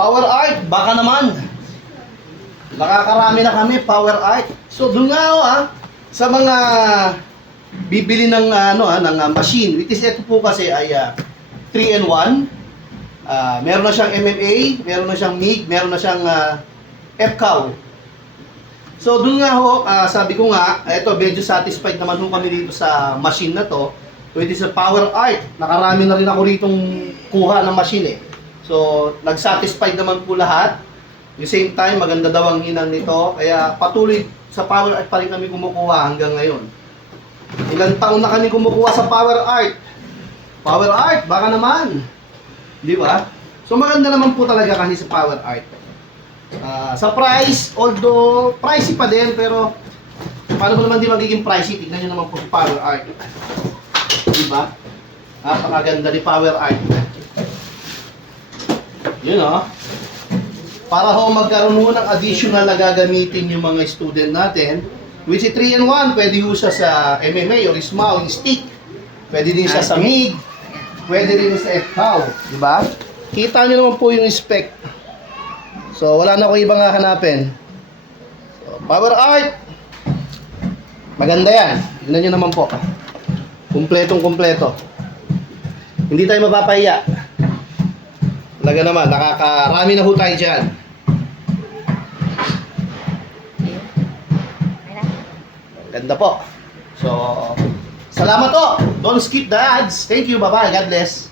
Power Art, baka naman. Nakakarami na kami, Power Art. So doon nga sa mga bibili ng machine, which is ito po kasi ay 3-in-1. Meron na siyang MMA, meron na siyang MIG, meron na siyang FCOW. So doon nga sabi ko nga, ito medyo satisfied naman kami dito sa machine na to. Pwede sa Power Art, nakarami na rin ako ritong kuha ng machine eh. So nag-satisfied naman po lahat. At the same time, maganda daw ang hinang nito. Kaya patuloy sa Power Art pa rin kami kumukuha hanggang ngayon. Ilang taon na kami kumukuha sa Power Art. Power Art, baka naman. Di ba? So maganda naman po talaga kasi sa Power Art. Sa price, although pricey pa din, pero paano mo naman di magiging pricey? Tignan nyo naman po sa Power Art. Di ba? Napakaganda ni Power Art. Yun para magkaroon mo ng additional na gagamitin yung mga student natin, which is 3-in-1, pwede ho siya sa MMA or small stick, pwede din siya sa MIG, pwede din sa FCOW, di ba? Kita nyo naman po yung spec. So wala na akong ibang hahanapin. So, Power Art, maganda yan. Tignan nyo naman po, kumpletong-kumpleto. Hindi tayo mapapahiya. Talaga naman, nakakarami na ho tayo dyan. Ganda po. So, salamat po. Don't skip the ads. Thank you. Bye-bye. God bless.